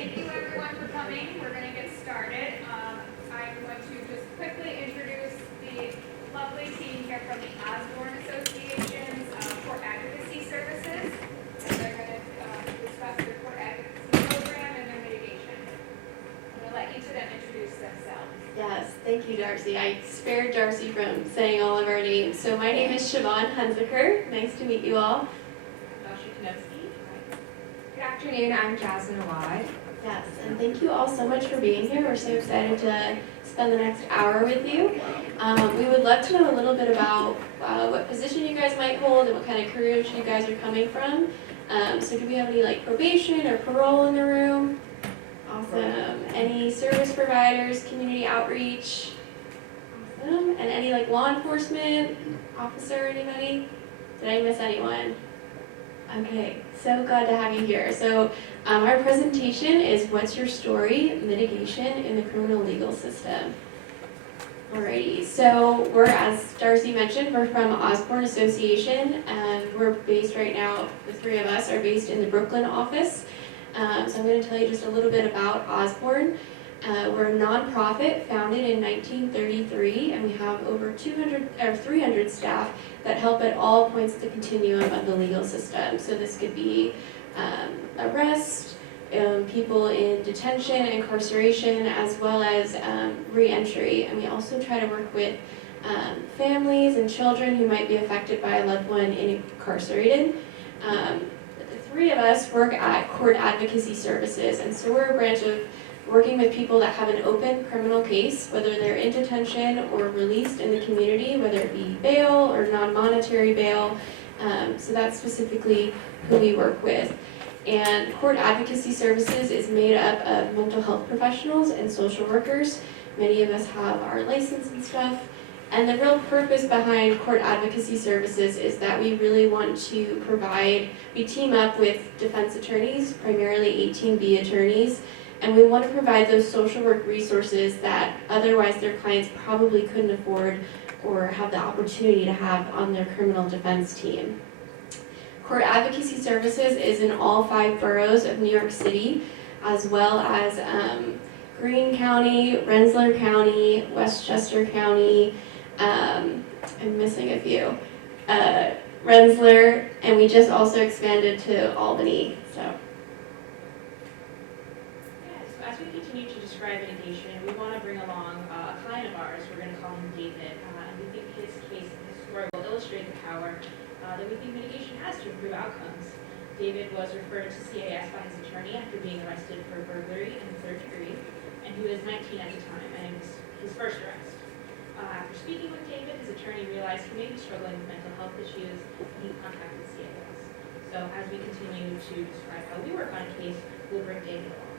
Thank you everyone for coming. We're going to get started. I'm going to just quickly introduce the lovely team here from the Osborne Association's Court Advocacy Services. And they're going to discuss their court advocacy program and their mitigation. I'm going to let each of them introduce themselves. Yes, thank you, Darcy. I spared Darcy from saying all of our names. So my name is Siobhan Hunziker. Nice to meet you all. Good afternoon, I'm Jasmine Awad. Yes, and thank you all so much for being here. We're so excited to spend the next hour with you. We would love to know a little bit about what position you guys might hold and what kind of careers you guys are coming from. So do we have any like probation or parole in the room? Awesome. Any service providers, community outreach? Awesome. And any like law enforcement officer, anybody? Did I miss anyone? Okay, so glad to have you here. So our presentation is What's Your Story? Mitigation in the Criminal Legal System. Alrighty, so we're, as Darcy mentioned, we're from Osborne Association, and we're based right now, the three of us are based in the Brooklyn office. So I'm going to tell you just a little bit about Osborne. We're a nonprofit founded in 1933, and we have over 300 staff that help at all points of the continuum of the legal system. So this could be arrest, people in detention, incarceration, as well as re-entry. And we also try to work with families and children who might be affected by a loved one incarcerated. The three of us work at Court Advocacy Services, and so we're a branch of working with people that have an open criminal case, whether they're in detention or released in the community, whether it be bail or non-monetary bail. So that's specifically who we work with. And Court Advocacy Services is made up of mental health professionals and social workers. Many of us have our license and stuff. And the real purpose behind Court Advocacy Services is that we really want to we team up with defense attorneys, primarily 18B attorneys, and we want to provide those social work resources that otherwise their clients probably couldn't afford or have the opportunity to have on their criminal defense team. Court Advocacy Services is in all 5 boroughs of New York City, as well as Greene County, Rensselaer County, Westchester County, I'm missing a few, Rensselaer, and we just also expanded to Albany. So as we continue to describe mitigation, we want to bring along a client of ours. We're going to call him David, and we think his case and his story will illustrate the power that we think mitigation has to improve outcomes. David was referred to CAS by his attorney after being arrested for burglary in the 3rd degree, and he was 19 at the time, and it was his first arrest. After speaking with David, his attorney realized he may be struggling with mental health issues, and he contacted CAS. So as we continue to describe how we work on a case, we'll bring David along.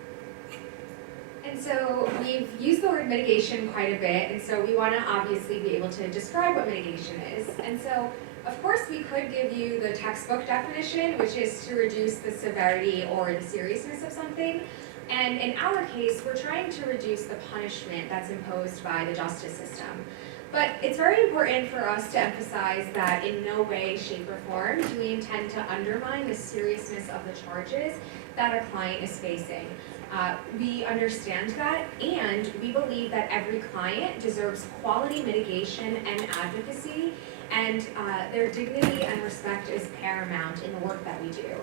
And so we've used the word mitigation quite a bit, and so we want to obviously be able to describe what mitigation is. And so, of course, we could give you the textbook definition, which is to reduce the severity or the seriousness of something. And in our case, we're trying to reduce the punishment that's imposed by the justice system. But it's very important for us to emphasize that in no way, shape, or form do we intend to undermine the seriousness of the charges that a client is facing. We understand that, and we believe that every client deserves quality mitigation and advocacy, and their dignity and respect is paramount in the work that we do.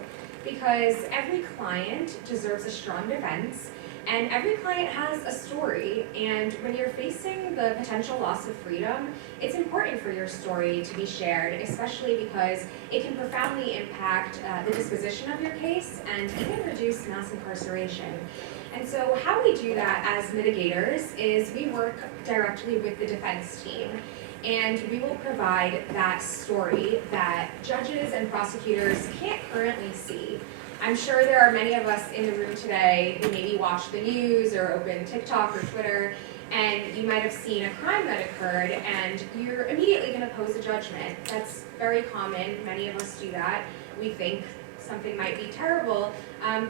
Because every client deserves a strong defense, and every client has a story, and when you're facing the potential loss of freedom, it's important for your story to be shared, especially because it can profoundly impact the disposition of your case and even reduce mass incarceration. And so how we do that as mitigators is we work directly with the defense team, and we will provide that story that judges and prosecutors can't currently see. I'm sure there are many of us in the room today who maybe watch the news or open TikTok or Twitter, and you might have seen a crime that occurred, and you're immediately going to pose a judgment. That's very common. Many of us do that. We think something might be terrible,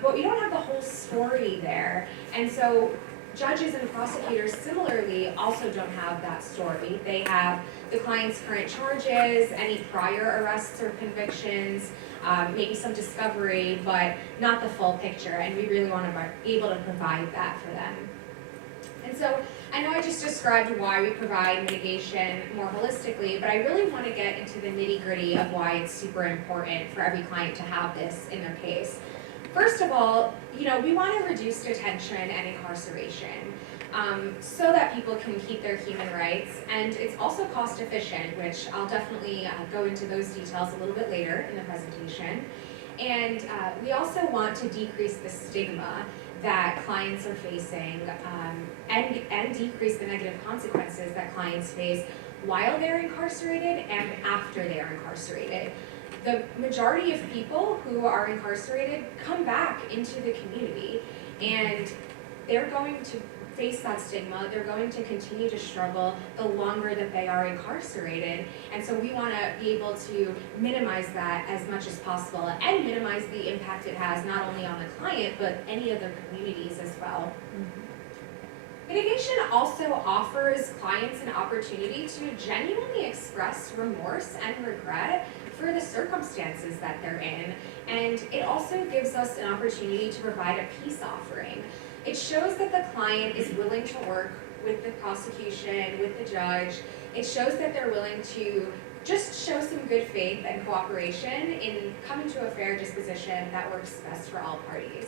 but we don't have the whole story there. And so judges and prosecutors similarly also don't have that story. They have the client's current charges, any prior arrests or convictions, maybe some discovery, but not the full picture, and we really want to be able to provide that for them. And so I know I just described why we provide mitigation more holistically, but I really want to get into the nitty-gritty of why it's super important for every client to have this in their case. First of all, we want to reduce detention and incarceration so that people can keep their human rights, and it's also cost efficient, which I'll definitely go into those details a little bit later in the presentation. And we also want to decrease the stigma that clients are facing and decrease the negative consequences that clients face while they're incarcerated and after they are incarcerated. The majority of people who are incarcerated come back into the community, and they're going to face that stigma. They're going to continue to struggle the longer that they are incarcerated, and so we want to be able to minimize that as much as possible and minimize the impact it has not only on the client but any other communities as well. Mitigation also offers clients an opportunity to genuinely express remorse and regret for the circumstances that they're in, and it also gives us an opportunity to provide a peace offering. It shows that the client is willing to work with the prosecution, with the judge. It shows that they're willing to just show some good faith and cooperation in coming to a fair disposition that works best for all parties.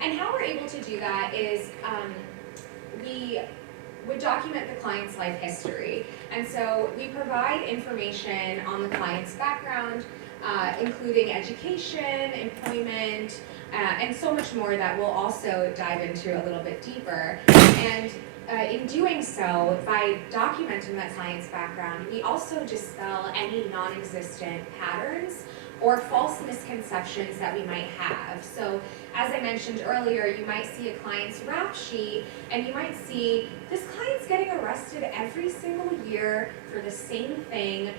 And how we're able to do that is we would document the client's life history. And so we provide information on the client's background, including education, employment, and so much more that we'll also dive into a little bit deeper. And in doing so, by documenting that client's background, we also dispel any non-existent patterns or false misconceptions that we might have. So as I mentioned earlier, you might see a client's rap sheet and you might see this client's getting arrested every single year for the same thing.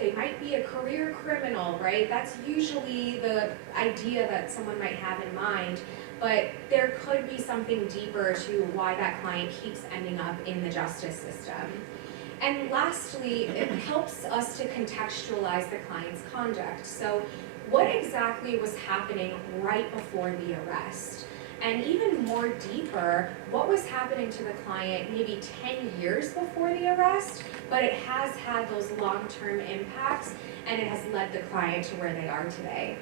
They might be a career criminal, right? That's usually the idea that someone might have in mind, but there could be something deeper to why that client keeps ending up in the justice system. And lastly, it helps us to contextualize the client's conduct. So what exactly was happening right before the arrest? And even more deeper, what was happening to the client maybe 10 years before the arrest, but it has had those long-term impacts, and it has led the client to where they are today.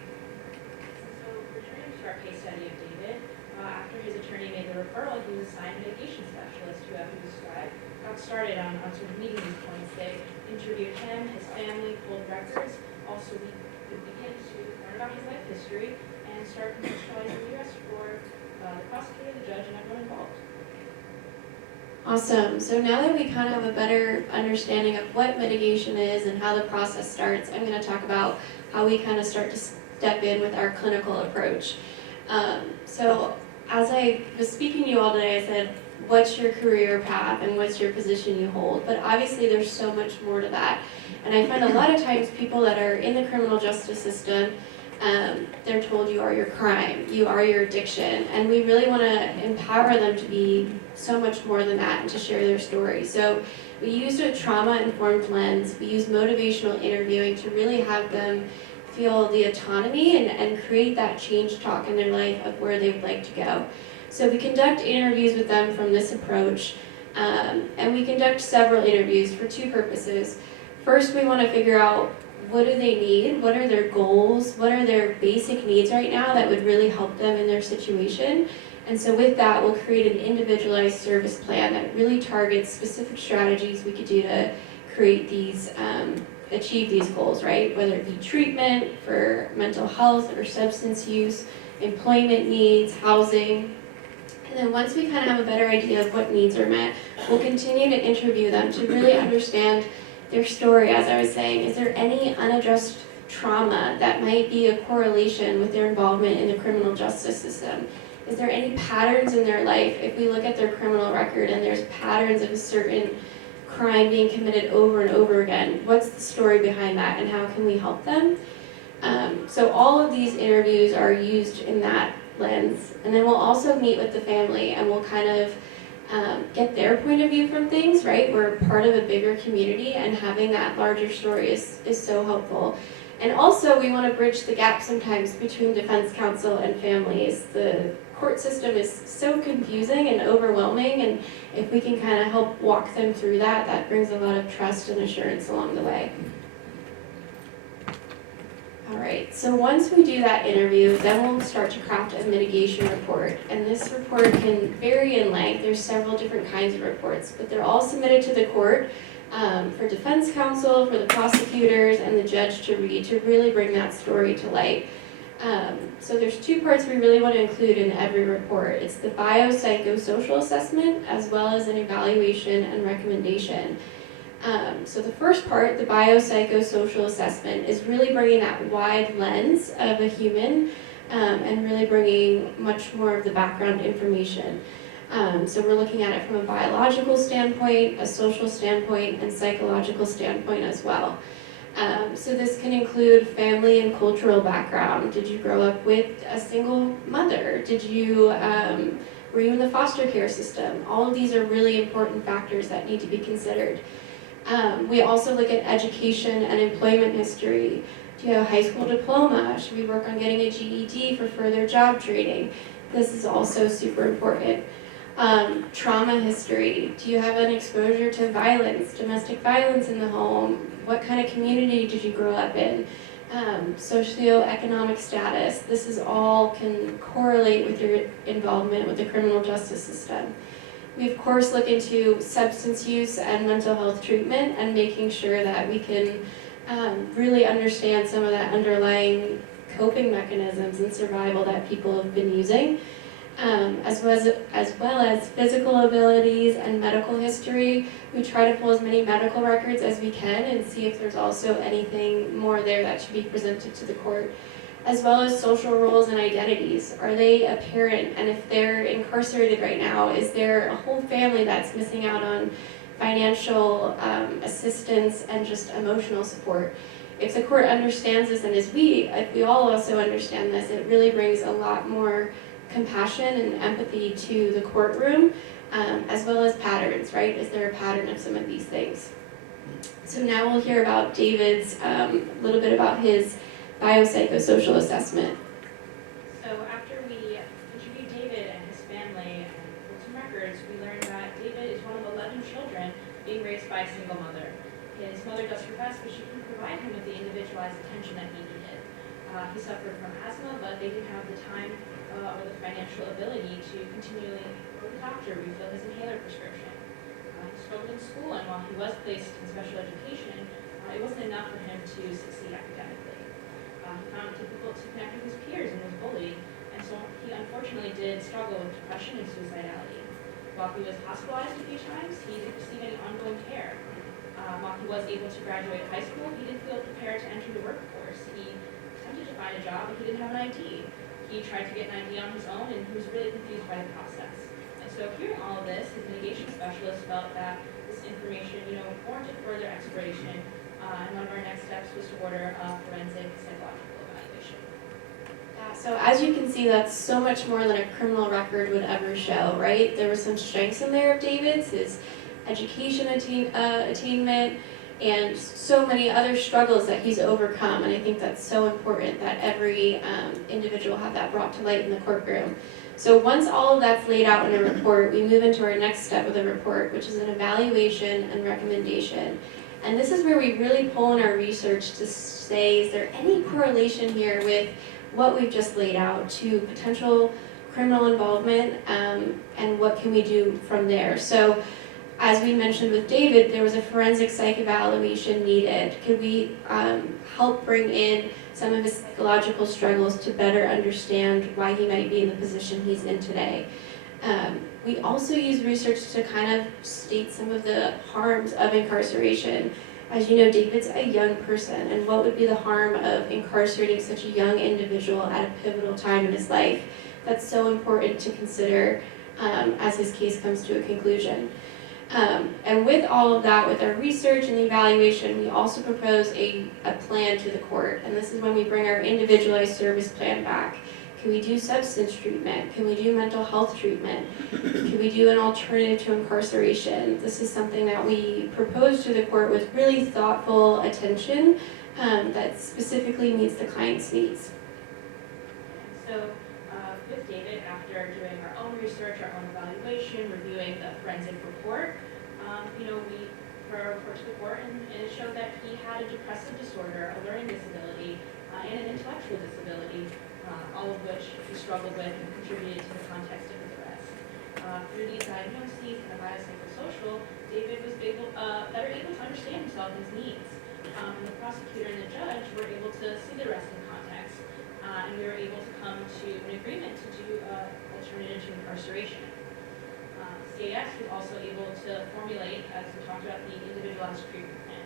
So returning to our case study of David, after his attorney made the referral, he was assigned a mitigation specialist who, after described, got started on sort of meeting these points. They interviewed him, his family, pulled records. Also, we could begin to learn about his life history and start contextualizing the arrest for the prosecutor, the judge, and everyone involved. Awesome. So now that we kind of have a better understanding of what mitigation is and how the process starts, I'm going to talk about how we kind of start to step in with our clinical approach. So as I was speaking to you all today, I said, what's your career path and what's your position you hold? But obviously there's so much more to that. And I find a lot of times people that are in the criminal justice system, they're told you are your crime, you are your addiction, and we really want to empower them to be so much more than that and to share their story. So we use a trauma-informed lens, we use motivational interviewing to really have them feel the autonomy and create that change talk in their life of where they would like to go. So we conduct interviews with them from this approach, and we conduct several interviews for two purposes. First, we want to figure out what do they need, what are their goals, what are their basic needs right now that would really help them in their situation. And so with that, we'll create an individualized service plan that really targets specific strategies we could do to create these, achieve these goals, right? Whether it be treatment for mental health or substance use, employment needs, housing. And then once we kind of have a better idea of what needs are met, we'll continue to interview them to really understand their story. As I was saying, is there any unaddressed trauma that might be a correlation with their involvement in the criminal justice system? Is there any patterns in their life? If we look at their criminal record and there's patterns of a certain crime being committed over and over again, what's the story behind that and how can we help them? So all of these interviews are used in that lens. And then we'll also meet with the family and we'll kind of get their point of view from things, right? We're part of a bigger community, and having that larger story is so helpful. And also, we want to bridge the gap sometimes between defense counsel and families. The court system is so confusing and overwhelming, and if we can kind of help walk them through that, that brings a lot of trust and assurance along the way. All right, so once we do that interview, then we'll start to craft a mitigation report. And this report can vary in length. There's several different kinds of reports, but they're all submitted to the court for defense counsel, for the prosecutors, and the judge to read, to really bring that story to light. So there's two parts we really want to include in every report. It's the biopsychosocial assessment, as well as an evaluation and recommendation. So the first part, the biopsychosocial assessment, is really bringing that wide lens of a human and really bringing much more of the background information. So we're looking at it from a biological standpoint, a social standpoint, and psychological standpoint as well. So this can include family and cultural background. Did you grow up with a single mother? Were you in the foster care system? All of these are really important factors that need to be considered. We also look at education and employment history. Do you have a high school diploma? Should we work on getting a GED for further job training? This is also super important. Trauma history. Do you have an exposure to violence, domestic violence in the home? What kind of community did you grow up in? Socioeconomic status. This is all can correlate with your involvement with the criminal justice system. We of course look into substance use and mental health treatment and making sure that we can really understand some of that underlying coping mechanisms and survival that people have been using, as well as physical abilities and medical history. We try to pull as many medical records as we can and see if there's also anything more there that should be presented to the court, as well as social roles and identities. Are they apparent? And if they're incarcerated right now, is there a whole family that's missing out on financial assistance and just emotional support? If the court understands this, and if we all also understand this, it really brings a lot more compassion and empathy to the courtroom, as well as patterns, right? Is there a pattern of some of these things? So now we'll hear about David's, a little bit about his biopsychosocial assessment. So after we interviewed David and his family and pulled some records, we learned that David is one of 11 children being raised by a single mother. His mother does her best, but she couldn't provide him with the individualized attention that he needed. He suffered from asthma, but they didn't have the time or the financial ability to continually go to the doctor, refill his inhaler prescription. He struggled in school, and while he was placed in special education, it wasn't enough for him to succeed academically. He found it difficult to connect with his peers and was bullied, and so he unfortunately did struggle with depression and suicidality. While he was hospitalized a few times, he didn't receive any ongoing care. While he was able to graduate high school, he didn't feel prepared to enter the workforce. He attempted to find a job, but he didn't have an ID. He tried to get an ID on his own, and he was really confused by the process. And so hearing all of this, his mitigation specialist felt that this information, warranted further exploration. And one of our next steps was to order a forensic psychological evaluation. Yeah, so as you can see, that's so much more than a criminal record would ever show, right? There were some strengths in there of David's, his education attainment, and so many other struggles that he's overcome. And I think that's so important that every individual have that brought to light in the courtroom. So once all of that's laid out in a report, we move into our next step of the report, which is an evaluation and recommendation. And this is where we really pull in our research to say, is there any correlation here with what we've just laid out to potential criminal involvement, and what can we do from there? So as we mentioned with David, there was a forensic psych evaluation needed. Could we help bring in some of his psychological struggles to better understand why he might be in the position he's in today? We also use research to kind of state some of the harms of incarceration. As you know, David's a young person, and what would be the harm of incarcerating such a young individual at a pivotal time in his life? That's so important to consider as his case comes to a conclusion. And with all of that, with our research and the evaluation, we also propose a plan to the court, and this is when we bring our individualized service plan back. Can we do substance treatment? Can we do mental health treatment? Can we do an alternative to incarceration? This is something that we proposed to the court with really thoughtful attention that specifically meets the client's needs. So with David, after doing our own research, our own evaluation, reviewing the forensic report, we put our report to the court, and it showed that he had a depressive disorder, a learning disability, and an intellectual disability, all of which he struggled with and contributed to the context of his arrest. Through these diagnoses and the biopsychosocial, David was better able to understand himself and his needs. And the prosecutor and the judge were able to see the arrest in context, and we were able to come to an agreement to do alternative to incarceration. CAS was also able to formulate, as we talked about, the individualized treatment plan.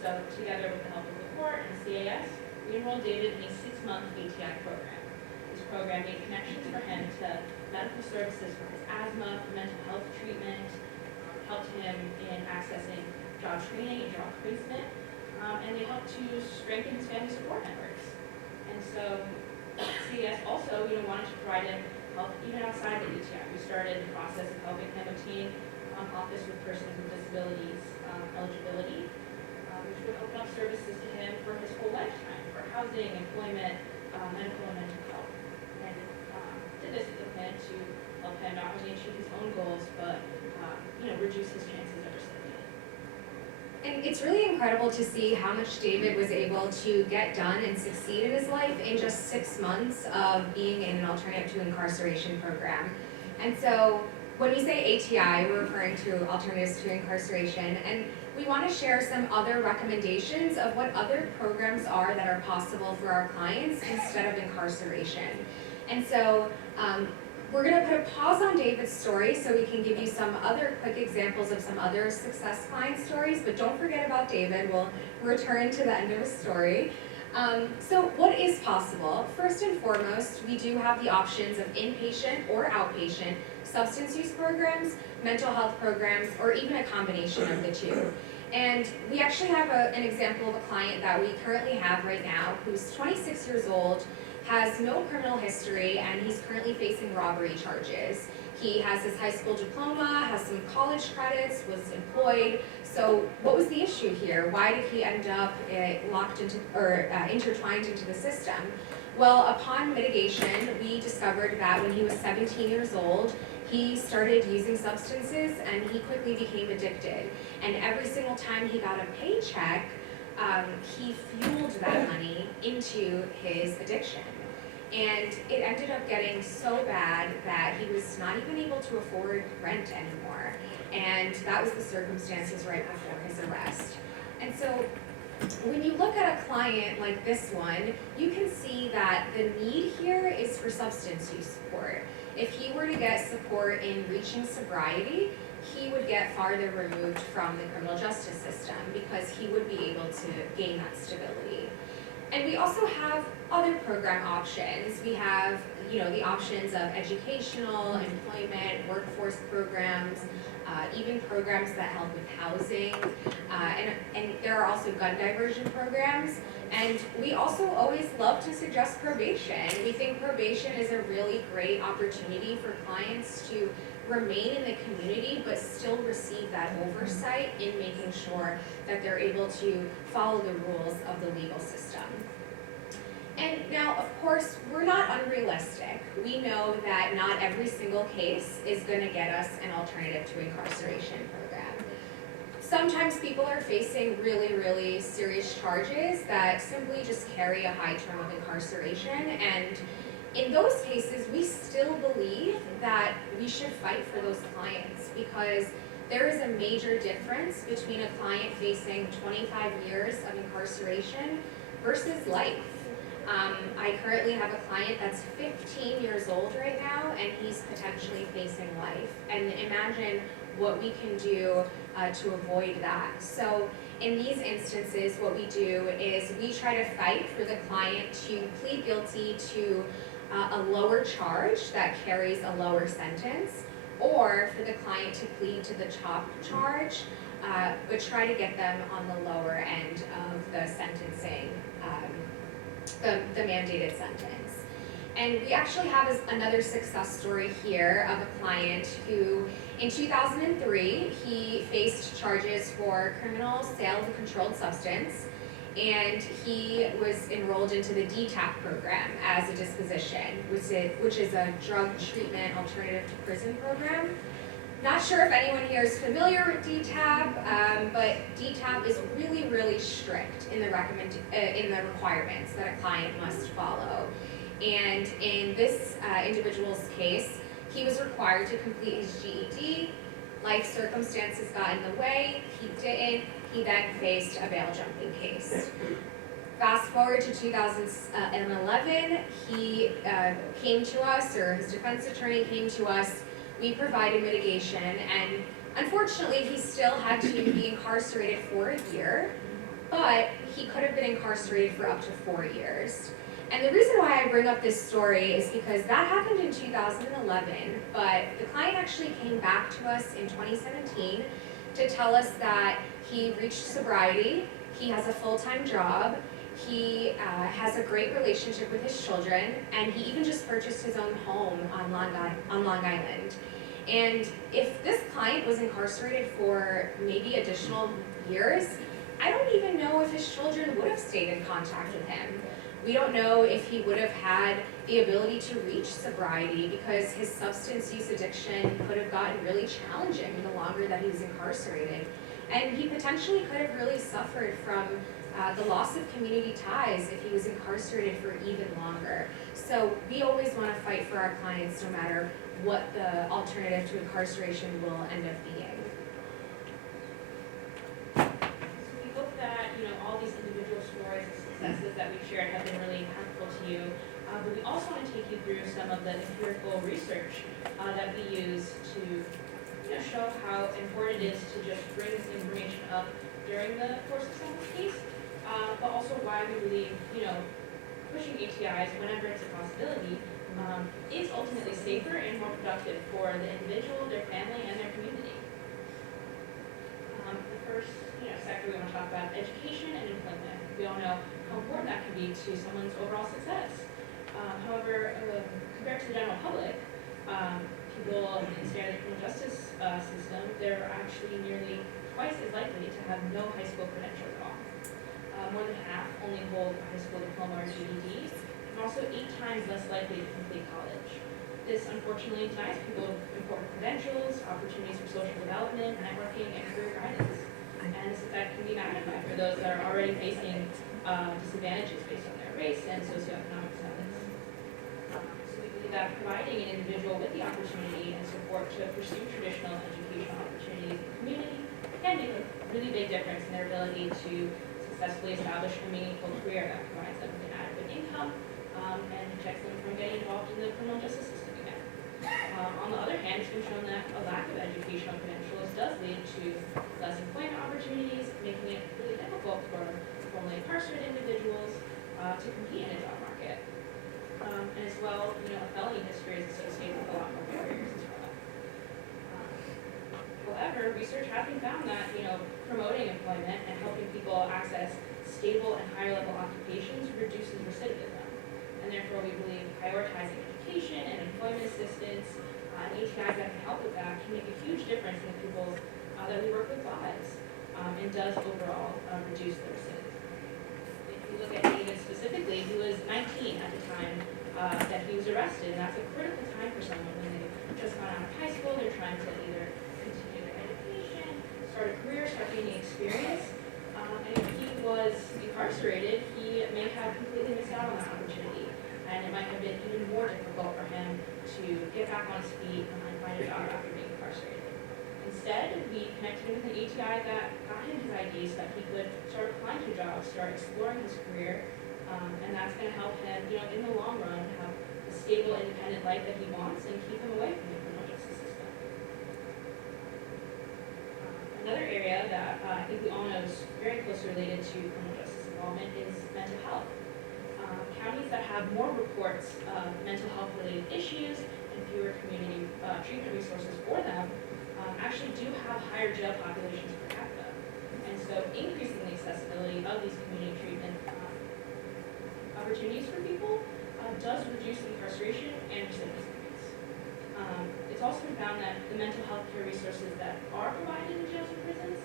So together with the help of the court and CAS, we enrolled David in a 6-month ATI program. This program made connections for him to medical services for his asthma, for mental health treatment, helped him in accessing job training and job placement, and they helped to strengthen his family support networks. And so CAS also wanted to provide him help even outside the ATI. We started the process of helping him obtain office with persons with disabilities eligibility, which would open up services to him for his whole lifetime, for housing, employment, medical and mental health. And did this with the plan to help him not only achieve his own goals, but reduce his chances of recidivism. And it's really incredible to see how much David was able to get done and succeed in his life in just 6 months of being in an alternative to incarceration program. And so when we say ATI, we're referring to alternatives to incarceration, and we want to share some other recommendations of what other programs are that are possible for our clients instead of incarceration. And so we're going to put a pause on David's story so we can give you some other quick examples of some other success client stories, but don't forget about David. We'll return to the end of his story. So what is possible? First and foremost, we do have the options of inpatient or outpatient substance use programs, mental health programs, or even a combination of the two. And we actually have an example of a client that we currently have right now who's 26 years old, has no criminal history, and he's currently facing robbery charges. He has his high school diploma, has some college credits, was employed. So what was the issue here? Why did he end up locked into or intertwined into the system? Well, upon mitigation, we discovered that when he was 17 years old, he started using substances and he quickly became addicted. And every single time he got a paycheck, he fueled that money into his addiction. And it ended up getting so bad that he was not even able to afford rent anymore. And that was the circumstances right before his arrest. And so when you look at a client like this one, you can see that the need here is for substance use support. If he were to get support in reaching sobriety, he would get farther removed from the criminal justice system because he would be able to gain that stability. And we also have other program options. We have, the options of educational, employment, workforce programs, even programs that help with housing, and there are also gun diversion programs. And we also always love to suggest probation. We think probation is a really great opportunity for clients to remain in the community but still receive that oversight in making sure that they're able to follow the rules of the legal system. And now, of course, we're not unrealistic. We know that not every single case is going to get us an alternative to incarceration program. Sometimes people are facing really, really serious charges that simply just carry a high term of incarceration, and in those cases, we still believe that we should fight for those clients because there is a major difference between a client facing 25 years of incarceration versus life. I currently have a client that's 15 years old right now, and he's potentially facing life. And imagine what we can do to avoid that. So in these instances, what we do is we try to fight for the client to plead guilty to a lower charge that carries a lower sentence, or for the client to plead to the top charge, but try to get them on the lower end of the sentencing, the mandated sentence. And we actually have another success story here of a client who, in 2003, he faced charges for criminal sale of a controlled substance, and he was enrolled into the DTAP program as a disposition, which is a drug treatment alternative to prison program. Not sure if anyone here is familiar with DTAP, but DTAP is really, really strict in the requirements that a client must follow. And in this individual's case, he was required to complete his GED. Life circumstances got in the way, he didn't. He then faced a bail jumping case. Fast forward to 2011, he came to us, or his defense attorney came to us. We provided mitigation, and unfortunately, he still had to be incarcerated for a year, but he could have been incarcerated for up to 4 years. And the reason why I bring up this story is because that happened in 2011, but the client actually came back to us in 2017 to tell us that he reached sobriety, he has a full-time job, he has a great relationship with his children, and he even just purchased his own home on Long Island. And if this client was incarcerated for maybe additional years, I don't even know if his children would have stayed in contact with him. We don't know if he would have had the ability to reach sobriety because his substance use addiction could have gotten really challenging the longer that he was incarcerated. And he potentially could have really suffered from the loss of community ties if he was incarcerated for even longer. So we always want to fight for our clients no matter what the alternative to incarceration will end up being. So we hope that, all these individual stories and successes that we've shared have been really impactful to you. But we also want to take you through some of the empirical research that we use to show how important it is to just bring this information up during the course of someone's case, but also why we believe, pushing ATIs whenever it's a possibility is ultimately safer and more productive for the individual, their family, and their community. The first sector we want to talk about is education and employment. We all know how important that can be to someone's overall success. However, compared to the general public, people in standard criminal justice system, they're actually nearly twice as likely to have no high school credential at all. More than half only hold a high school diploma or GED, and also 8 times less likely to complete college. This unfortunately denies people important credentials, opportunities for social development, networking, and career guidance. And this effect can be magnified for those that are already facing disadvantages based on their race and socioeconomic status. So we believe that providing an individual with the opportunity and support to pursue traditional educational opportunities in the community can make a really big difference in their ability to successfully establish a meaningful career that provides them with an adequate income and protects them from getting involved in the criminal justice system again. On the other hand, it's been shown that a lack of educational credentials does lead to less employment opportunities, making it really difficult for formerly incarcerated individuals to compete in a job market. And as well, a felony history is associated with a lot more barriers as well. However, research has been found that, promoting employment and helping people access stable and higher level occupations reduces recidivism. And therefore, we believe prioritizing education and employment assistance and ATIs that can help with that can make a huge difference in the people that we work with lives and does overall reduce the recidivism. If you look at David specifically, he was 19 at the time that he was arrested, and that's a critical time for someone when they've just gone out of high school, they're trying to either continue their education, start a career, start gaining experience, and if he was incarcerated, he may have completely missed out on that opportunity, and it might have been even more difficult for him to get back on his feet and find a job after being incarcerated. Instead, we connected him with an ATI that got him his ID so that he could start applying to jobs, start exploring his career, and that's going to help him, in the long run, have a stable, independent life that he wants and keep him away from the criminal justice system. Another area that I think we all know is very closely related to criminal justice involvement is mental health. Counties that have more reports of mental health related issues and fewer community treatment resources for them actually do have higher jail populations per capita. And so increasing the accessibility of these community treatment opportunities for people does reduce incarceration and recidivist rates. It's also been found that the mental health care resources that are provided in jails and prisons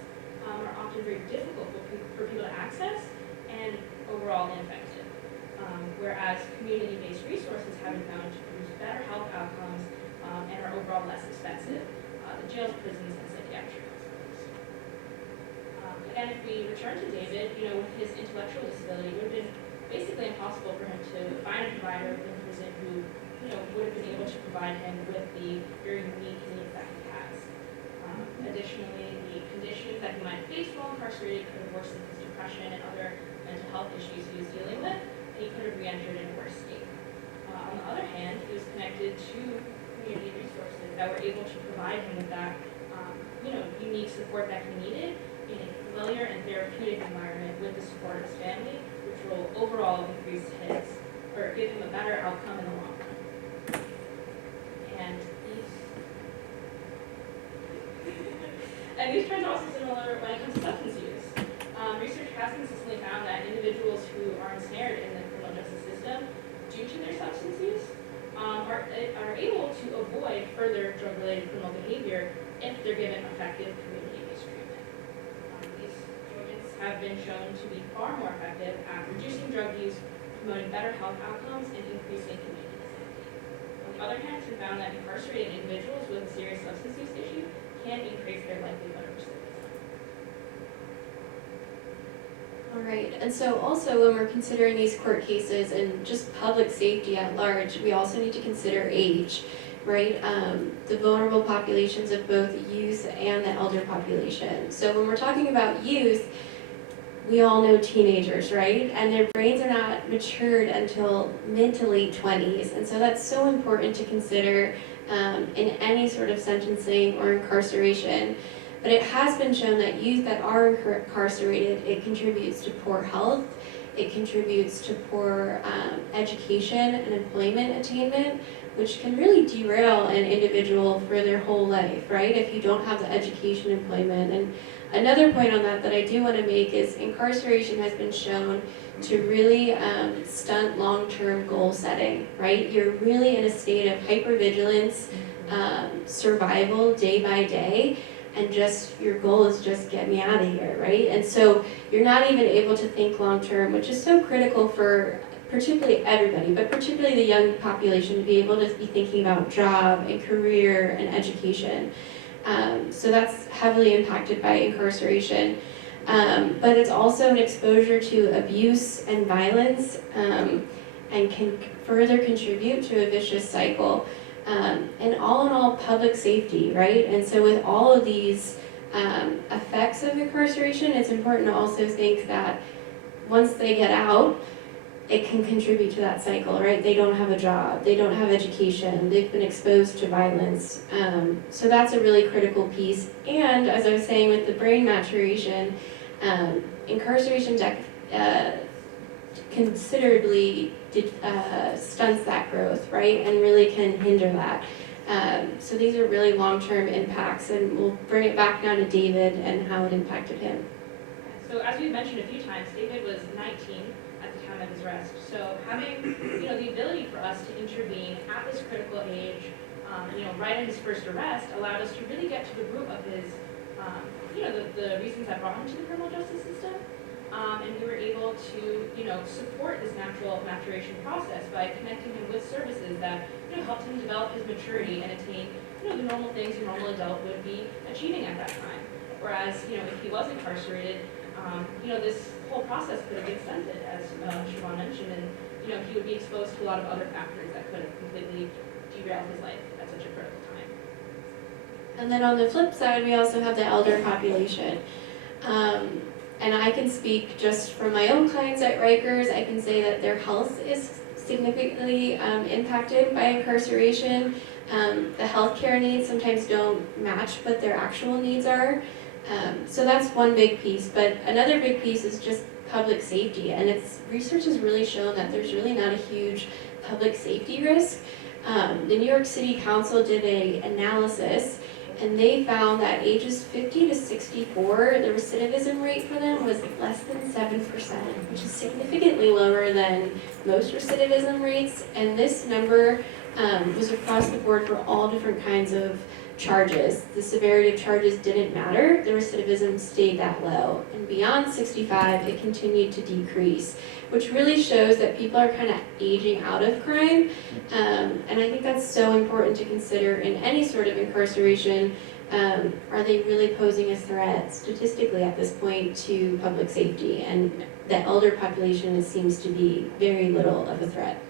are often very difficult for people to access and overall ineffective. Whereas community-based resources have been found to produce better health outcomes and are overall less expensive than jails, prisons, and psychiatric hospitals. Again, if we return to David, with his intellectual disability, it would have been basically impossible for him to find a provider within prison who, would have been able to provide him with the very unique needs that he has. Additionally, the conditions that he might face while incarcerated could have worsened his depression and other mental health issues he was dealing with, and he could have re-entered in a worse state. On the other hand, he was connected to community resources that were able to provide him with that, unique support that he needed in a familiar and therapeutic environment with the support of his family, which will overall increase give him a better outcome in the long run. And these trends are also similar when it comes to substance use. Research has consistently found that individuals who are ensnared in the criminal justice system due to their substance use are able to avoid further drug-related criminal behavior if they're given effective community-based treatment. These treatments have been shown to be far more effective at reducing drug use, promoting better health outcomes, and increasing community safety. On the other hand, it's been found that incarcerated individuals with a serious substance use issue can increase their likelihood of recidivism. All right, and so also when we're considering these court cases and just public safety at large, we also need to consider age, right? The vulnerable populations of both youth and the elder population. So when we're talking about youth, we all know teenagers, right? And their brains are not matured until mid to late 20s. And so that's so important to consider in any sort of sentencing or incarceration. But it has been shown that youth that are incarcerated, it contributes to poor health, it contributes to poor education and employment attainment, which can really derail an individual for their whole life, right? If you don't have the education, employment. And another point on that I do want to make is incarceration has been shown to really stunt long-term goal setting, right? You're really in a state of hypervigilance, survival day by day, and just your goal is just get me out of here, right? And so you're not even able to think long-term, which is so critical for particularly everybody, but particularly the young population to be able to be thinking about job and career and education. So that's heavily impacted by incarceration. But it's also an exposure to abuse and violence and can further contribute to a vicious cycle. And all in all, public safety, right? And so with all of these effects of incarceration, it's important to also think that once they get out, it can contribute to that cycle, right? They don't have a job, they don't have education, they've been exposed to violence. So that's a really critical piece. And as I was saying with the brain maturation, incarceration considerably stunts that growth, right? And really can hinder that. So these are really long-term impacts, and we'll bring it back now to David and how it impacted him. So as we've mentioned a few times, David was 19 at the time of his arrest. So having the ability for us to intervene at this critical age, right in his first arrest, allowed us to really get to the root of his, the reasons that brought him to the criminal justice system. And we were able to, support this natural maturation process by connecting him with services that, helped him develop his maturity and attain, the normal things a normal adult would be achieving at that time. Whereas, if he was incarcerated, this whole process could have been stunted, as Siobhan mentioned, and, he would be exposed to a lot of other factors that could have completely derailed his life at such a critical time. And then on the flip side, we also have the elder population. And I can speak just from my own clients at Rikers. I can say that their health is significantly impacted by incarceration. The healthcare needs sometimes don't match what their actual needs are. So that's one big piece. But another big piece is just public safety. And research has really shown that there's really not a huge public safety risk. The New York City Council did an analysis, and they found that ages 50 to 64, the recidivism rate for them was less than 7%, which is significantly lower than most recidivism rates. And this number was across the board for all different kinds of charges. The severity of charges didn't matter, the recidivism stayed that low. And beyond 65, it continued to decrease, which really shows that people are kind of aging out of crime. And I think that's so important to consider in any sort of incarceration. Are they really posing a threat statistically at this point to public safety? And the elder population seems to be very little of a threat.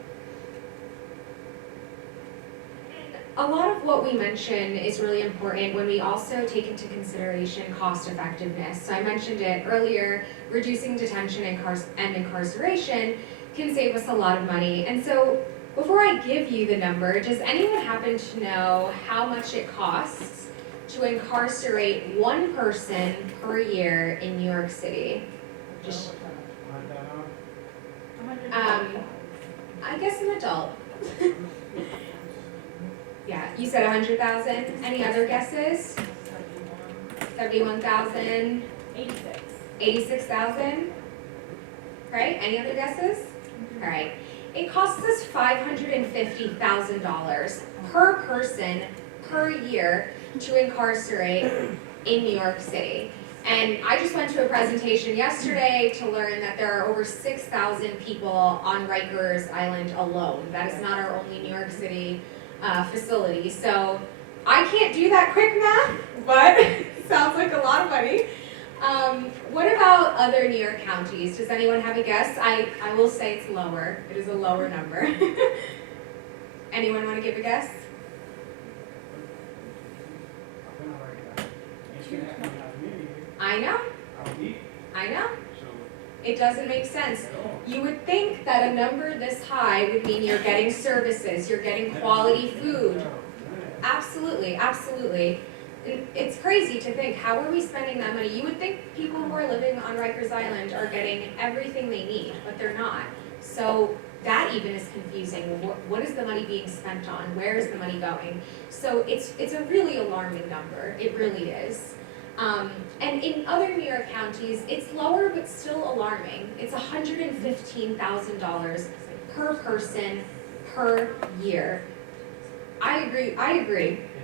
A lot of what we mention is really important when we also take into consideration cost effectiveness. So I mentioned it earlier, reducing detention and incarceration can save us a lot of money. And so before I give you the number, does anyone happen to know how much it costs to incarcerate one person per year in New York City? Just, I guess an adult. Yeah, you said 100,000. Any other guesses? 71,000. 86,000. Right? Any other guesses? All right. It costs us $550,000 per person per year to incarcerate in New York City. And I just went to a presentation yesterday to learn that there are over 6,000 people on Rikers Island alone. That is not our only New York City facility. So I can't do that quick math, but it sounds like a lot of money. What about other New York counties? Does anyone have a guess? I will say it's lower. It is a lower number. Anyone want to give a guess? I know. It doesn't make sense. You would think that a number this high would mean you're getting services, you're getting quality food. Absolutely, absolutely. It's crazy to think, how are we spending that money? You would think people who are living on Rikers Island are getting everything they need, but they're not. So that even is confusing. What is the money being spent on? Where is the money going? So it's a really alarming number. It really is. And in other New York counties, it's lower but still alarming. It's $115,000 per person per year. I agree. It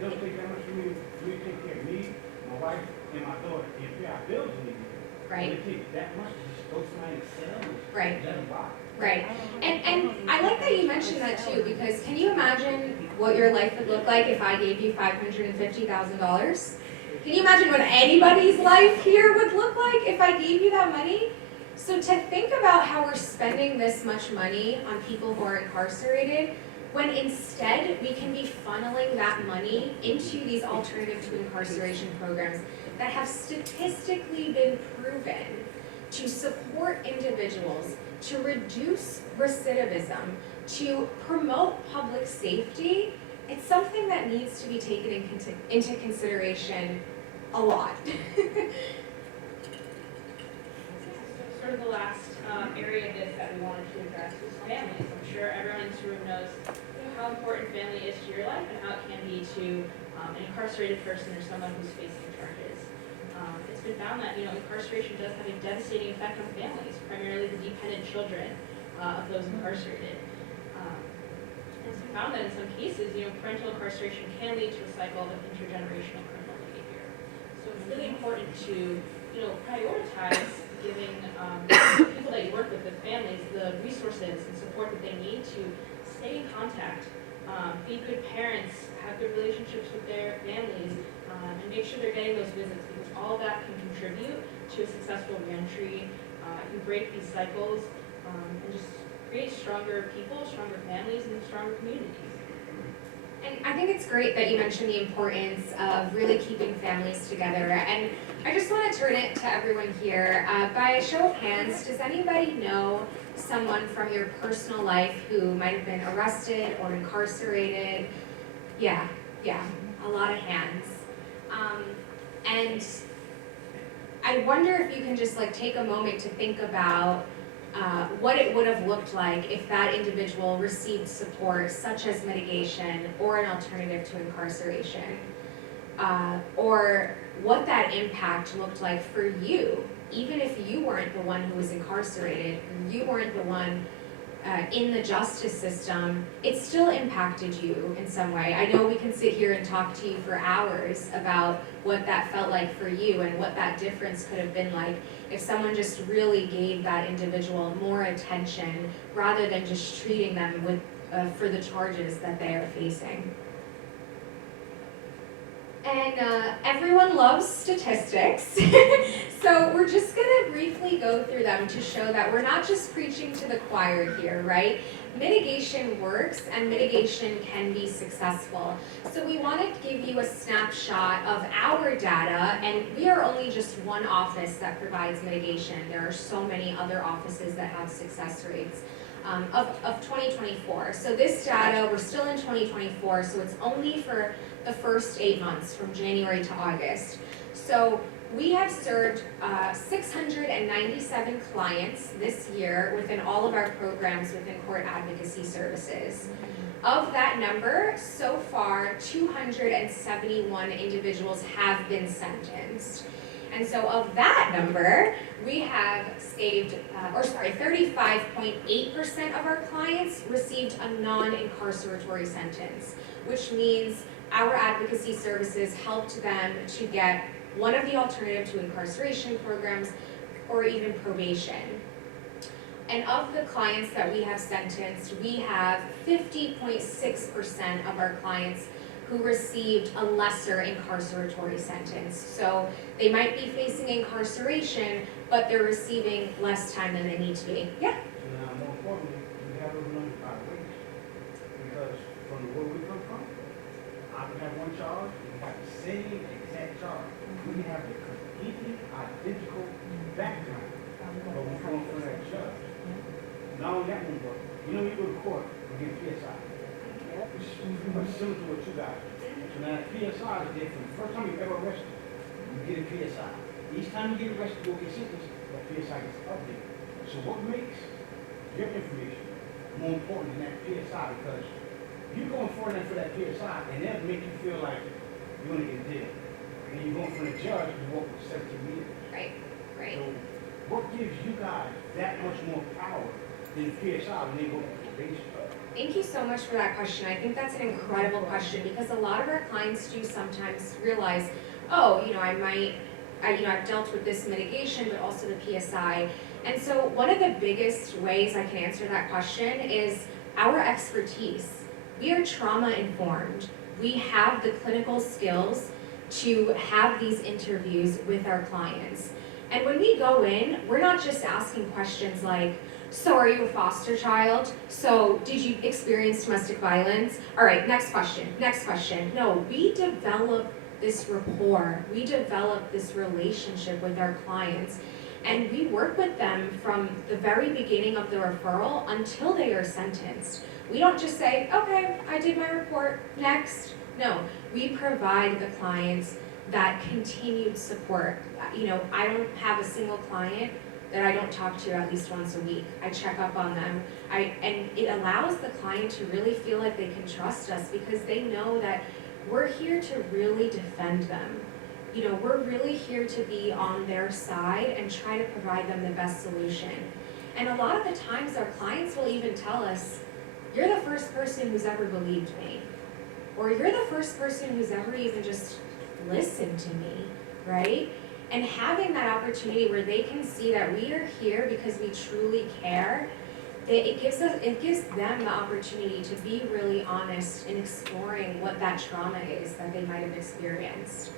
don't take that much for me to take care of me, my wife, and my daughter. If we have bills we need, Right. it takes that much to just go somebody and sell and Right. let them buy. Right. And I like that you mentioned that too, because can you imagine what your life would look like if I gave you $550,000? Can you imagine what anybody's life here would look like if I gave you that money? So to think about how we're spending this much money on people who are incarcerated, when instead we can be funneling that money into these alternative to incarceration programs that have statistically been proven to support individuals, to reduce recidivism, to promote public safety, it's something that needs to be taken into consideration a lot. Sort of the last area of this that we wanted to address was families. I'm sure everyone in this room knows how important family is to your life and how it can be to an incarcerated person or someone who's facing charges. It's been found that incarceration does have a devastating effect on families, primarily the dependent children of those incarcerated. It's been found that in some cases, parental incarceration can lead to a cycle of intergenerational criminal behavior. So it's really important to prioritize giving people that you work with families the resources and support that they need to stay in contact, be good parents, have good relationships with their families, and make sure they're getting those visits, because all of that can contribute to a successful reentry. You break these cycles and just create stronger people, stronger families, and stronger communities. And I think it's great that you mentioned the importance of really keeping families together. And I just want to turn it to everyone here. By a show of hands, does anybody know someone from your personal life who might have been arrested or incarcerated? Yeah, a lot of hands. And I wonder if you can just take a moment to think about what it would have looked like if that individual received support such as mitigation or an alternative to incarceration. or what that impact looked like for you, even if you weren't the one who was incarcerated, you weren't the one in the justice system, it still impacted you in some way. I know we can sit here and talk to you for hours about what that felt like for you and what that difference could have been like if someone just really gave that individual more attention rather than just treating them with for the charges that they are facing. And everyone loves statistics, so we're just gonna briefly go through them to show that we're not just preaching to the choir here, right? Mitigation works and mitigation can be successful. So we want to give you a snapshot of our data, and we are only just one office that provides mitigation. There are so many other offices that have success rates. Of 2024. So this data, we're still in 2024, so it's only for the first 8 months, from January to August. So we have served 697 clients this year within all of our programs within court advocacy services. Of that number, so far, 271 individuals have been sentenced. And so of that number, we have saved, 35.8% of our clients received a non-incarceratory sentence, which means our advocacy services helped them to get one of the alternative to incarceration programs or even probation. And of the clients that we have sentenced, we have 50.6% of our clients who received a lesser incarceratory sentence. So they might be facing incarceration, but they're receiving less time than they need to be. Yeah? Now, more importantly, we have those numbers by race. Because from where we come from, I can have one charge, we have the same exact charge. We have the completely identical background, but we're going for that judge. Not only that one, but you know, you go to court, you get PSI. Which is pretty much similar to what you got. So now PSI is there from the first time you ever arrested, you get a PSI. Each time you get arrested, you go get sentenced, that PSI gets updated. So what makes your information more important than that PSI? Because you're going for that PSI, and they'll make you feel like you're going to get jail. And you're going for the judge who worked for 17 years. Right, right. So what gives you guys that much more power than PSI when they go to probation? Thank you so much for that question. I think that's an incredible question because a lot of our clients do sometimes realize, oh, I've dealt with this mitigation, but also the PSI. And so one of the biggest ways I can answer that question is our expertise. We are trauma informed. We have the clinical skills to have these interviews with our clients. And when we go in, we're not just asking questions like, so are you a foster child? So did you experience domestic violence? All right, next question. No, we develop this rapport. We develop this relationship with our clients. And we work with them from the very beginning of the referral until they are sentenced. We don't just say, okay, I did my report, next. No, we provide the clients that continued support. I don't have a single client that I don't talk to at least once a week. I check up on them. And it allows the client to really feel like they can trust us because they know that we're here to really defend them. We're really here to be on their side and try to provide them the best solution. And a lot of the times our clients will even tell us, you're the first person who's ever believed me. Or you're the first person who's ever even just listened to me, right? And having that opportunity where they can see that we are here because we truly care, it gives them the opportunity to be really honest in exploring what that trauma is that they might have experienced.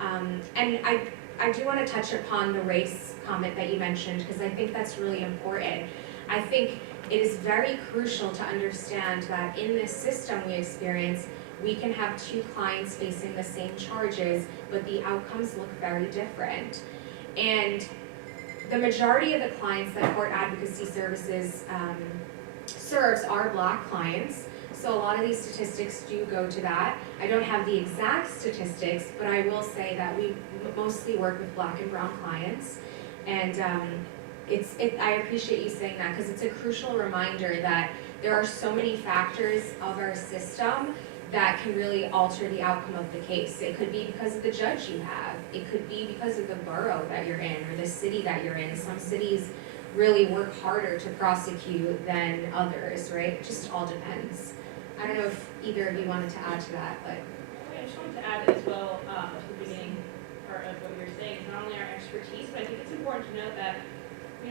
And I do want to touch upon the race comment that you mentioned because I think that's really important. I think it is very crucial to understand that in this system we experience, we can have two clients facing the same charges, but the outcomes look very different. And the majority of the clients that Court Advocacy Services serves are Black clients. So a lot of these statistics do go to that. I don't have the exact statistics, but I will say that we mostly work with Black and Brown clients. And I appreciate you saying that because it's a crucial reminder that there are so many factors of our system that can really alter the outcome of the case. It could be because of the judge you have. It could be because of the borough that you're in or the city that you're in. Some cities really work harder to prosecute than others, right? It just all depends. I don't know if either of you wanted to add to that, but. I just wanted to add as well, to the beginning part of what you're saying, is not only our expertise, but I think it's important to note that,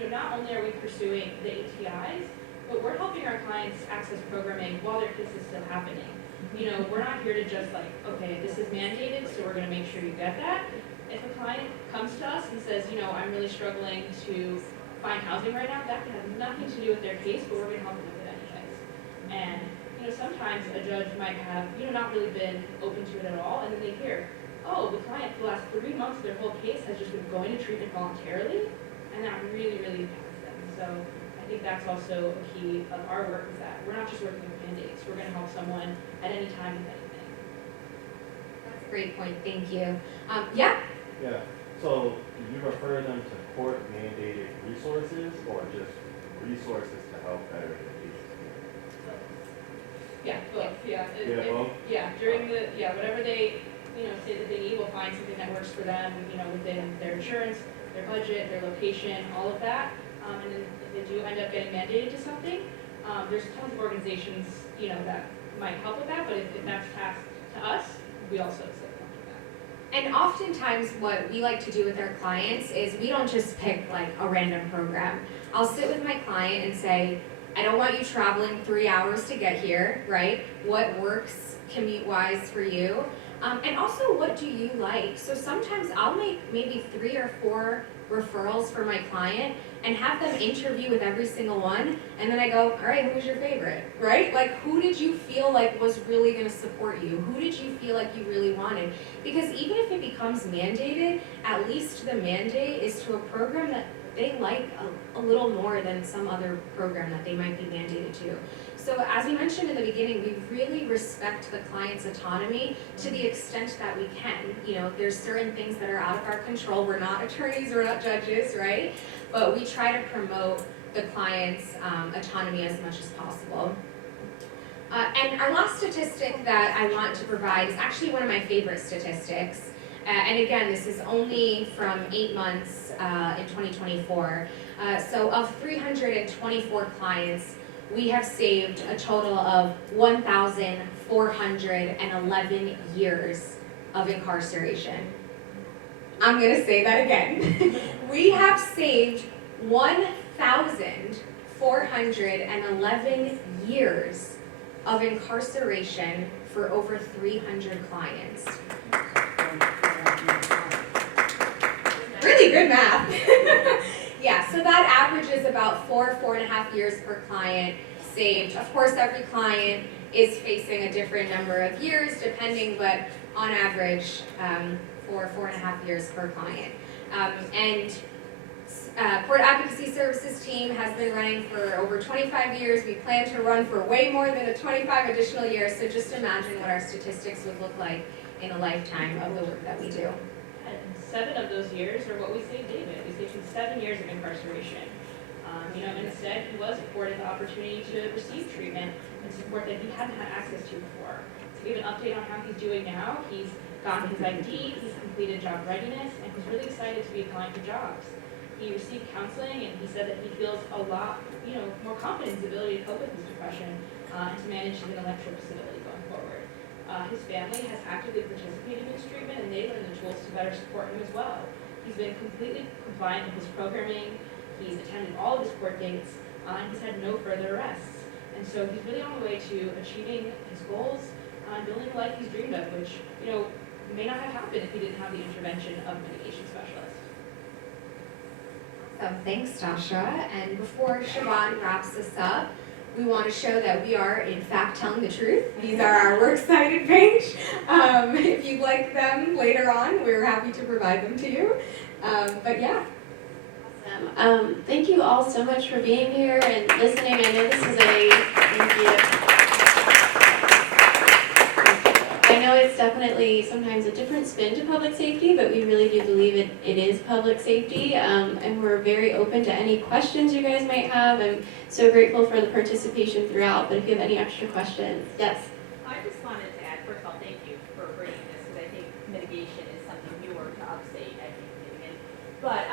not only are we pursuing the ATIs, but we're helping our clients access programming while their case is still happening. We're not here to just like, okay, this is mandated, so we're gonna make sure you get that. If a client comes to us and says, I'm really struggling to find housing right now, that has nothing to do with their case, but we're gonna help them with it anyways. And sometimes a judge might have, not really been open to it at all, and then they hear, oh, the client for the last 3 months, their whole case has just been going to treatment voluntarily, and that really, really impacts them. So I think that's also a key of our work, is that we're not just working with mandates, we're gonna help someone at any time with anything. That's a great point, thank you. Yeah? Yeah, so do you refer them to court mandated resources or just resources to help better the case? Yeah, both, yeah. Both? Yeah, whatever they, say that they need, we'll find something that works for them, within their insurance, their budget, their location, all of that. And then if they do end up getting mandated to something, there's tons of organizations, that might help with that, but if that's tasked to us, we also accept that. And oftentimes what we like to do with our clients is we don't just pick like a random program. I'll sit with my client and say, I don't want you traveling 3 hours to get here, right? What works commute-wise for you? And also, what do you like? So sometimes I'll make maybe 3 or 4 referrals for my client and have them interview with every single one. And then I go, all right, who's your favorite, right? Like, who did you feel like was really gonna support you? Who did you feel like you really wanted? Because even if it becomes mandated, at least the mandate is to a program that they like a little more than some other program that they might be mandated to. So as we mentioned in the beginning, we really respect the client's autonomy to the extent that we can. There's certain things that are out of our control. We're not attorneys, we're not judges, right? But we try to promote the client's autonomy as much as possible. And our last statistic that I want to provide is actually one of my favorite statistics. And again, this is only from 8 months in 2024. So of 324 clients, we have saved a total of 1,411 years of incarceration. I'm gonna say that again. We have saved 1,411 years of incarceration for over 300 clients. Really good math. Yeah, so that averages about 4.5 years per client saved. Of course, every client is facing a different number of years depending, but on average, 4.5 years per client. And Court Advocacy Services team has been running for over 25 years. We plan to run for way more than 25 additional years, so just imagine what our statistics would look like in a lifetime of the work that we do. And 7 of those years are what we saved David. We saved him 7 years of incarceration. Instead, he was afforded the opportunity to receive treatment and support that he hadn't had access to before. To give an update on how he's doing now, he's gotten his ID, he's completed job readiness, and he's really excited to be applying for jobs. He received counseling, and he said that he feels a lot, more confident in his ability to cope with his depression and to manage his intellectual disability going forward. His family has actively participated in his treatment, and they learned the tools to better support him as well. He's been completely compliant with his programming. He's attended all of his court dates, and he's had no further arrests. And so he's really on the way to achieving his goals and building the life he's dreamed of, which, may not have happened if he didn't have the intervention of a mitigation specialist. So thanks, Dasha. And before Siobhan wraps us up, we want to show that we are, in fact, telling the truth. These are our works cited page. If you'd like them later on, we're happy to provide them to you. But yeah. Awesome. Thank you all so much for being here and listening. I know this is thank you. I know it's definitely sometimes a different spin to public safety, but we really do believe it is public safety, and we're very open to any questions you guys might have. I'm so grateful for the participation throughout, but if you have any extra questions, yes? I just wanted to add but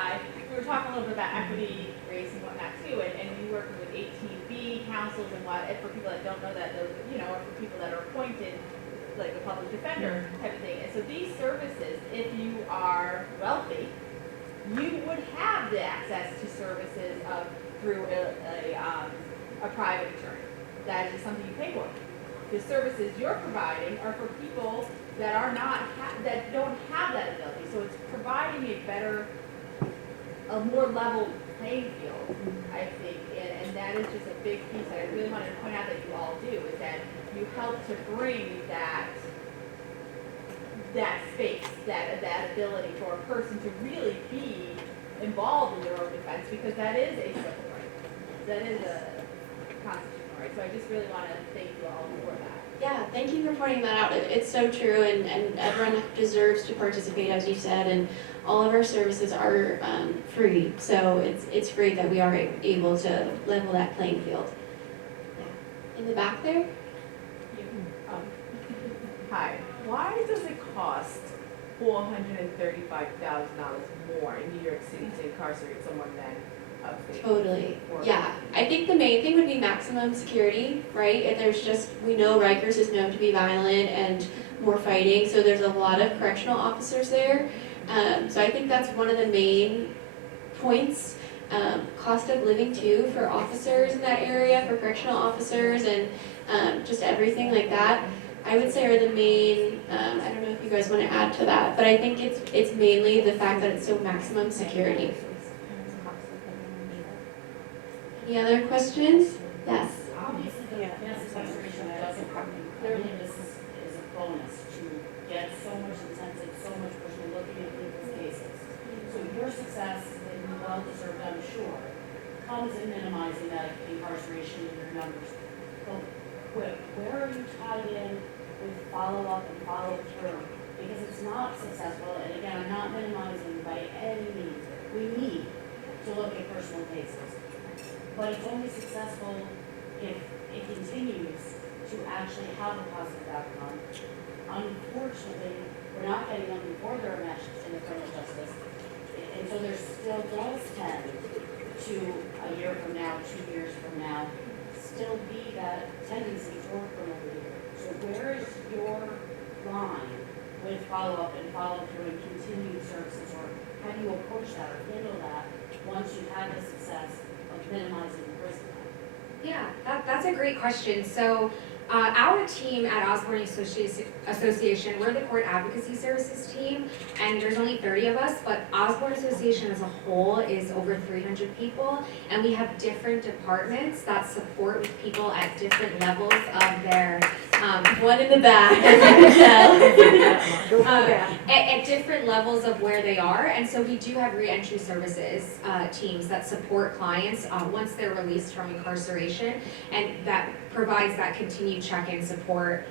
we were talking a little bit about equity, race, and whatnot too, and we work with 18B councils and what, and for people that don't know that, those, you know, or for people that are appointed, like a public defender type of thing. And so these services, if you are wealthy, you would have the access to services through a private attorney. That is something you pay for. The services you're providing are for people that are not, that don't have that ability. So it's providing a more level playing field, I think, and that is just a big piece that I really wanted to point out that you all do, is that you help to bring that space, that ability for a person to really be involved in their own defense, because that is a civil right. That is a constitutional right. So I just really want to thank you all for that. Yeah, thank you for pointing that out. It's so true, and everyone deserves to participate, as you said, and all of our services are free. So it's great that we are able to level that playing field. Yeah. In the back there? Hi, why does it cost $435,000 more in New York City to incarcerate someone than upstate? Totally. Yeah. I think the main thing would be maximum security, right? And there's just, we know Rikers is known to be violent and more fighting, so there's a lot of correctional officers there. So I think that's one of the main points. Cost of living too for officers in that area, for correctional officers, and just everything like that, I would say are the main, I don't know if you guys want to add to that, but I think it's mainly the fact that it's so maximum security. Any other questions? Yes. Obviously, the incarceration doesn't happen. Clearly, this is a bonus to get so much incentive, so much personal looking at people's cases. So your success, and well-deserved, I'm sure, comes in minimizing that incarceration in your numbers. But where are you tied in with follow-up and follow-through? Because it's not successful, and again, I'm not minimizing by any means. We need to look at personal cases. But it's only successful if it continues to actually have a positive outcome. Unfortunately, we're not getting them before they're enmeshed in the criminal justice. And so there still does tend to, a year from now, 2 years from now, still be that tendency for criminal behavior. So where is your line with follow-up and follow-through and continued services, or how do you approach that or handle that once you've had the success of minimizing the risk of that? Yeah, that's a great question. So our team at Osborne Association, we're the court advocacy services team, and there's only 30 of us, but Osborne Association as a whole is over 300 people, and we have different departments that support with people at different levels of their One in the back. at different levels of where they are, and so we do have reentry services teams that support clients once they're released from incarceration, and that provides that continued check-in support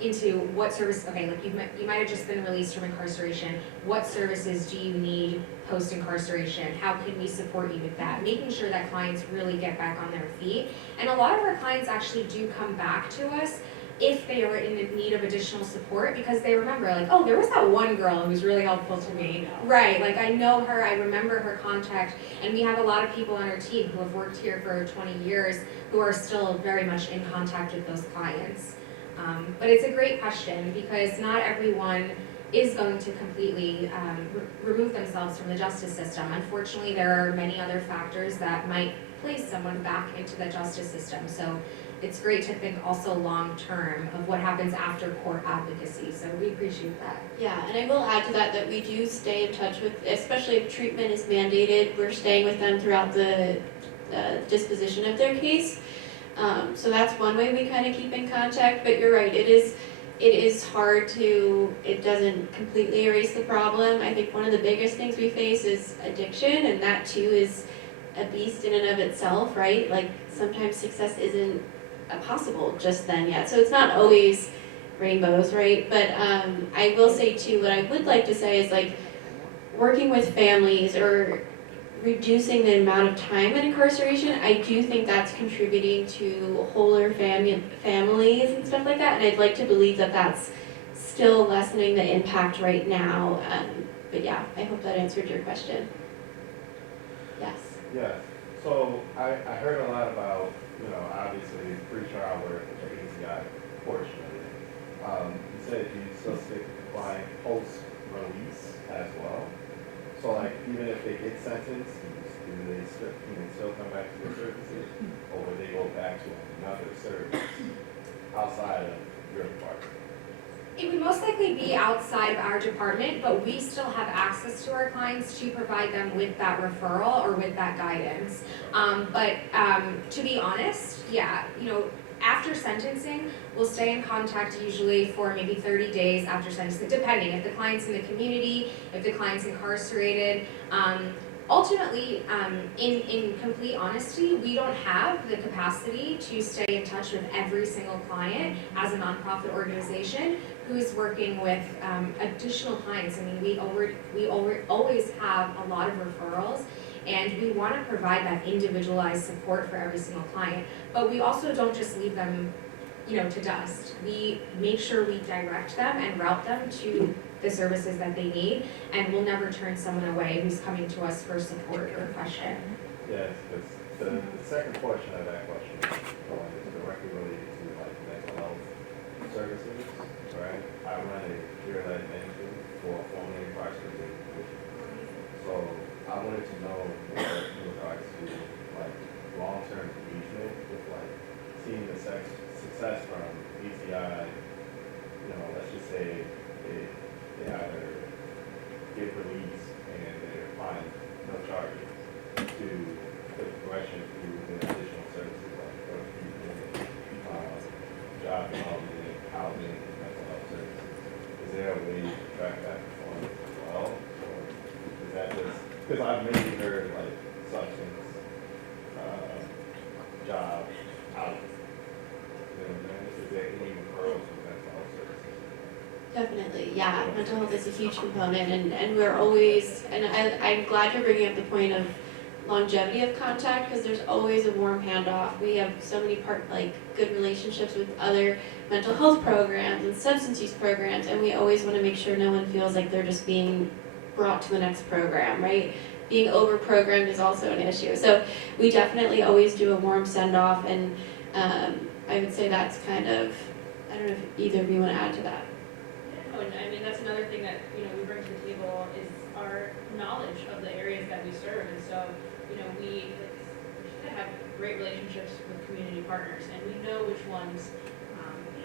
into what service. Okay, like you might have just been released from incarceration. What services do you need post-incarceration? How can we support you with that? Making sure that clients really get back on their feet, and a lot of our clients actually do come back to us if they are in need of additional support, because they remember, like, oh, there was that one girl who was really helpful to me. Right, like I know her, I remember her contact, and we have a lot of people on our team who have worked here for 20 years who are still very much in contact with those clients. But it's a great question, because not everyone is going to completely remove themselves from the justice system. Unfortunately, there are many other factors that might place someone back into the justice system. So it's great to think also long-term of what happens after court advocacy, so we appreciate that. Yeah, and I will add to that we do stay in touch with, especially if treatment is mandated, we're staying with them throughout the disposition of their case. So that's one way we kind of keep in contact, but you're right, it is hard to, it doesn't completely erase the problem. I think one of the biggest things we face is addiction, and that too is a beast in and of itself, right? Like sometimes success isn't possible just then yet. So it's not always rainbows, right? But I will say too, what I would like to say is like working with families or reducing the amount of time in incarceration, I do think that's contributing to wholer families and stuff like that. And I'd like to believe that that's still lessening the impact right now. But yeah, I hope that answered your question. Yes. Yes, so I heard a lot about, obviously pre-trial work, the ATI portion of it. You said you still stick with the client post-release as well. So like, even if they get sentenced, do they still, can they still come back to your services? Or would they go back to another service outside of your department? It would most likely be outside of our department, but we still have access to our clients to provide them with that referral or with that guidance. To be honest, yeah, after sentencing, we'll stay in contact usually for maybe 30 days after sentencing, depending if the client's in the community, if the client's incarcerated. Ultimately, in complete honesty, we don't have the capacity to stay in touch with every single client as a nonprofit organization who's working with additional clients. I mean, we always have a lot of referrals, and we want to provide that individualized support for every single client. But we also don't just leave them, to dust. We make sure we direct them and route them to the services that they need, and we'll never turn someone away who's coming to us for support or question. Yes, because the second portion of that question is directly related to like mental health services, right? I run a peer-led mentoring for formerly incarcerated individuals. So I wanted to know what in regards to like long-term engagement with like seeing the success from ATI, let's just say they either get released and they're fine, no charges, to the progression through the additional services like drug treatment, job development, housing, and mental health services. Is there a way to track that performance as well? Or is that just, because I've mainly heard like substance, job, out. Is there any referrals from mental health services? Definitely, yeah. Mental health is a huge component, and we're always, and I'm glad you're bringing up the point of longevity of contact, because there's always a warm handoff. We have so many good relationships with other mental health programs and substance use programs, and we always want to make sure no one feels like they're just being brought to the next program, right? Being over-programmed is also an issue. So we definitely always do a warm send-off, and I would say that's kind of, I don't know if either of you want to add to that. No, and I mean, that's another thing that, we bring to the table is our knowledge of the areas that we serve. And so, we have great relationships with community partners, and we know which ones,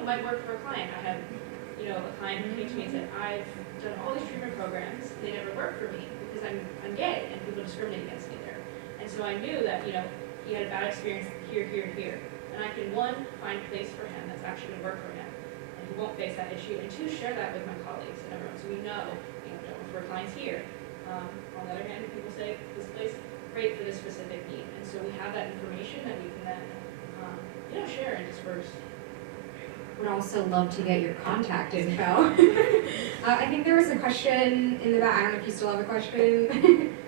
might work for a client. I have, a client who came to me and said, I've done all these treatment programs, they never work for me because I'm gay and people discriminate against me there. And so I knew that, he had a bad experience here, here, here. And I can, one, find a place for him that's actually going to work for him, and he won't face that issue, and two, share that with my colleagues and everyone, so we know, don't refer clients here. On the other hand, people say, this place, great for this specific need, and so we have that information that we can then, share and disperse. Would also love to get your contact info. I think there was a question in the back. I don't know if you still have a question.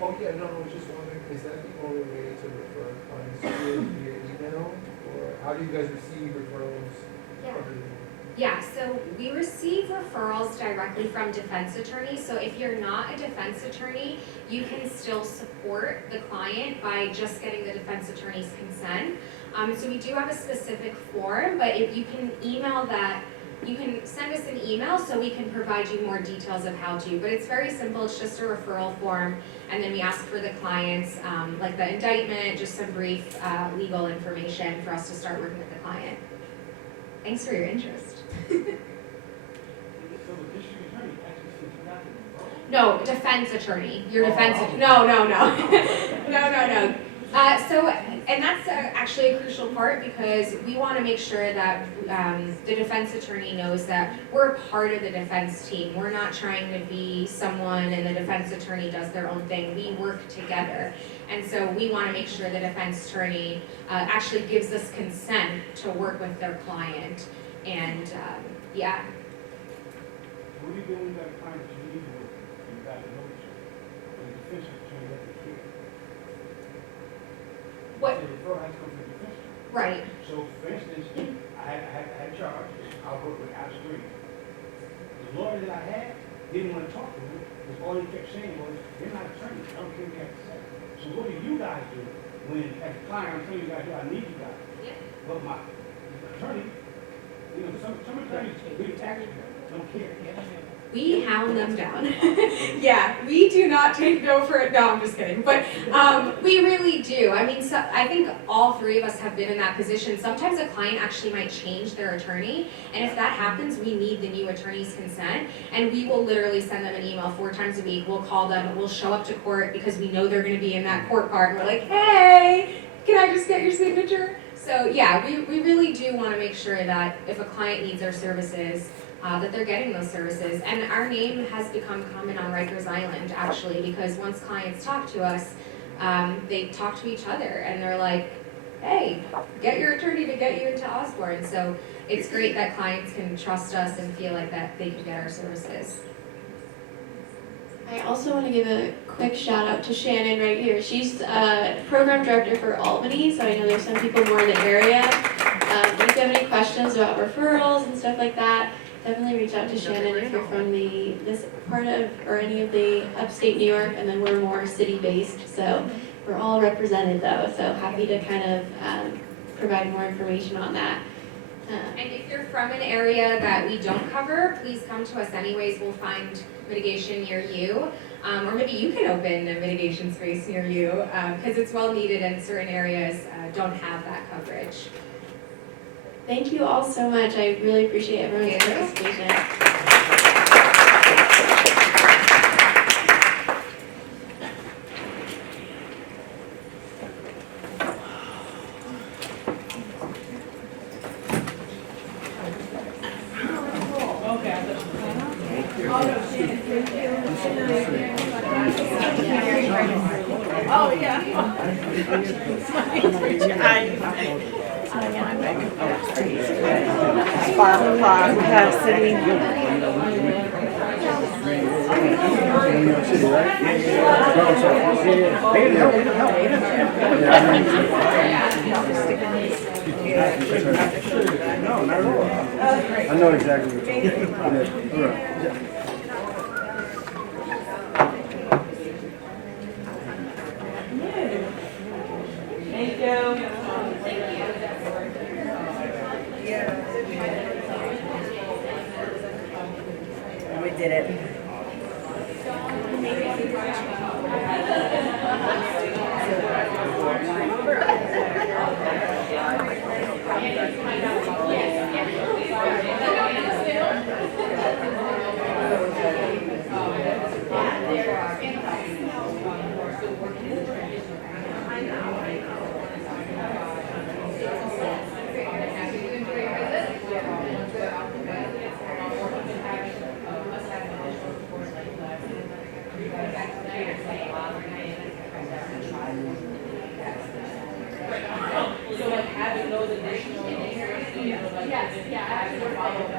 Oh, yeah, no, I was just wondering, is that the only way to refer clients to via email? Or how do you guys receive referrals? Yeah. Other than- Yeah, so we receive referrals directly from defense attorneys. So if you're not a defense attorney, you can still support the client by just getting the defense attorney's consent. So we do have a specific form, but if you can email that, you can send us an email so we can provide you more details of how to. But it's very simple, it's just a referral form, and then we ask for the clients, like the indictment, just some brief legal information for us to start working with the client. Thanks for your interest. So the district attorney actually said you got to No, defense attorney. Your defense. No. No. And that's actually a crucial part because we want to make sure that the defense attorney knows that we're a part of the defense team. We're not trying to be someone and the defense attorney does their own thing. We work together. And so we want to make sure the defense attorney actually gives us consent to work with their client. And yeah. What do you do when you got a client that you need to work with? You got to know each other. The defense attorney doesn't care. What? The referral has to come from the defense attorney. Right. So, for instance, I had charge. I worked with Alex Green. The lawyer that I had didn't want to talk to him because all he kept saying was, "You're not attorneys. I don't care what you have to say." So So what do you guys do when, as a client, I'm telling you guys, I need you guys? Yeah. But my attorney, you know, some attorneys, we actually don't care. We hound them down. Yeah, we do not take no for it. No, I'm just kidding. But we really do. I mean, so I think all three of us have been in that position. Sometimes a client actually might change their attorney, and if that happens, we need the new attorney's consent, and we will literally send them an email 4 times a week. We'll call them. We'll show up to court because we know they're going to be in that court part, and we're like, hey, can I just get your signature? So yeah, we really do want to make sure that if a client needs our services, that they're getting those services. And our name has become common on Rikers Island, actually, because once clients talk to us, they talk to each other, and they're like, hey, get your attorney to get you into Osborne. So it's great that clients can trust us and feel like that they can get our services. I also want to give a quick shout out to Shannon right here. She's program director for Albany, so I know there's some people more in the area. If you have any questions about referrals and stuff like that, definitely reach out to Shannon if you're from this part of, or any of the upstate New York, and then we're more city-based, so we're all represented though, so happy to kind of provide more information on that. And if you're from an area that we don't cover, please come to us anyways. We'll find mitigation near you. Or maybe you can open a mitigation space near you, because it's well needed and certain areas don't have that coverage. Thank you all so much. I really appreciate everyone's Thank you. participation. Oh, yeah. 5 o'clock, Cassidy. No, not at all. I know exactly what you're talking about. Yeah, right. Thank you. We did it. So like having those additional. Yes, yeah,